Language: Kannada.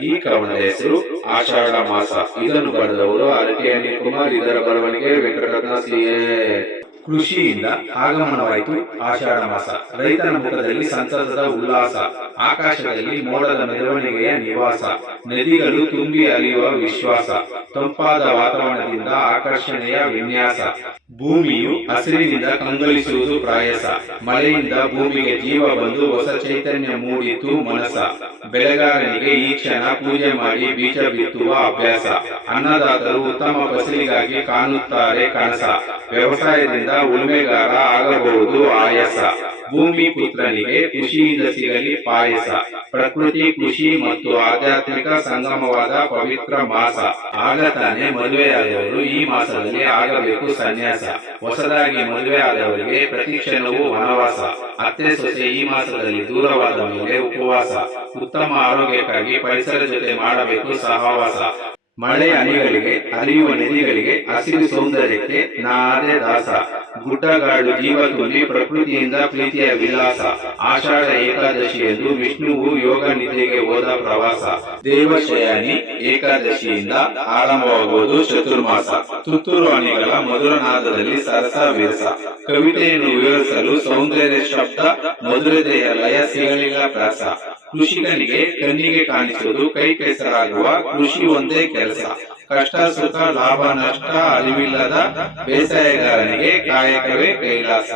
ಈ ಕವನದ ಹೆಸರು ಆಷಾಢ ಮಾಸ. ಇದನ್ನು ಬರೆದವರು ಅರಟಿ ಅನಿಲ್ ಕುಮಾರ್. ಇದರ ಬರವಣಿಗೆ ವೆಂಕಟರತ್ನ ಸಿ.ಎ. ಕೃಷಿಯಿಂದ ಆಗಮನವಾಯಿತು ಆಷಾಢ ಮಾಸ. ರೈತನ ಮುಖದಲ್ಲಿ ಸಂತಸದ ಉಲ್ಲಾಸ, ಆಕಾಶದಲ್ಲಿ ಮೋಡದ ಮೆರವಣಿಗೆಯ ನಿವಾಸ, ನದಿಗಳು ತುಂಬಿ ಹರಿಯುವ ವಿಶ್ವಾಸ, ತಂಪಾದ ವಾತಾವರಣದಿಂದ ಆಕರ್ಷಣೆಯ ವಿನ್ಯಾಸ, ಭೂಮಿಯು ಹಸಿರಿನಿಂದ ಕಂಗೊಳಿಸುವುದು ಪ್ರಾಯಸ, ಮಳೆಯಿಂದ ಭೂಮಿಗೆ ಜೀವ ಬಂದು ಹೊಸ ಚೈತನ್ಯ ಮೂಡಿತು ಮನಸ, ಬೆಳೆಗಾರನಿಗೆ ಈ ಕ್ಷಣ ಪೂಜೆ ಮಾಡಿ ಬೀಜ ಬಿತ್ತುವ ಅಭ್ಯಾಸ, ಅನ್ನದಾತರು ಉತ್ತಮ ಫಸಲಿಗಾಗಿ ಕಾಣುತ್ತಾರೆ ಕನಸ, ವ್ಯವಸಾಯದಿಂದ ಉಳುಮೆಗಾರ ಆಗಬಹುದು ಆಯಸ, ಭೂಮಿ ಪುತ್ರನಿಗೆ ಖುಷಿಯಿಂದ ಸಿಗಲಿ ಪಾಯಸ, ಪ್ರಕೃತಿ ಕೃಷಿ ಮತ್ತು ಆಧ್ಯಾತ್ಮಿಕ ಸಂಗಮವಾದ ಪವಿತ್ರ ಮಾಸ. ಆಗ ತಾನೇ ಮದುವೆಯಾದವರು ಈ ಮಾಸದಲ್ಲಿ ಆಗಬೇಕು ಸನ್ಯಾಸ. ಹೊಸದಾಗಿ ಮದುವೆ ಆದವರಿಗೆ ಪ್ರತಿ ಕ್ಷಣವೂ ವನವಾಸ. ಅತ್ತೆ ಸೊಸೆ ಈ ಮಾಸದಲ್ಲಿ ದೂರವಾದ ಮೇಲೆ ಉಪವಾಸ. ಉತ್ತಮ ಆರೋಗ್ಯಕ್ಕಾಗಿ ಪರಿಸರ ಜೊತೆ ಮಾಡಬೇಕು ಸಹವಾಸ. ಮಳೆ ಹನಿಗಳಿಗೆ, ಹರಿಯುವ ನದಿಗಳಿಗೆ, ಹಸಿರು ಸೌಂದರ್ಯಕ್ಕೆ ನಾದೇ ದಾಸ. ಗುಡ್ಡಗಾಡು ಜೀವ ತುಂಬಿ ಪ್ರಕೃತಿಯಿಂದ ಪ್ರೀತಿಯ ವಿಲಾಸ. ಆಷಾಢ ಏಕಾದಶಿಯಂದು ವಿಷ್ಣುವು ಯೋಗ ನಿದ್ರೆಗೆ ಹೋದ ಪ್ರವಾಸ. ದೇವಶಯನಿ ಏಕಾದಶಿಯಿಂದ ಆರಂಭವಾಗುವುದು ಚತುರ್ಮಾಸ. ತುತ್ತೂರು ಹನಿಗಳ ಮಧುರ ನಾದದಲ್ಲಿ ಸರಸ ವಿರಸ. ಕವಿತೆಯನ್ನು ವಿವರಿಸಲು ಸೌಂದರ್ಯ ಶಬ್ದ, ಮಧುರತೆಯ ಲಯ ಸಿಗಲಿಲ್ಲ ಪ್ರಾಸ. ಕೃಷಿಕನಿಗೆ ಕಣ್ಣಿಗೆ ಕಾಣಿಸುವುದು ಕೈ ಕೆಸರಾಗುವ ಕೃಷಿ ಒಂದೇ ಕೆಲಸ. ಕಷ್ಟ ಸುಖ ಲಾಭ ನಷ್ಟ ಅರಿವಿಲ್ಲದ ಬೇಸಾಯಗಾರನಿಗೆ ಕಾಯಕವೇ ಕೈಲಾಸ.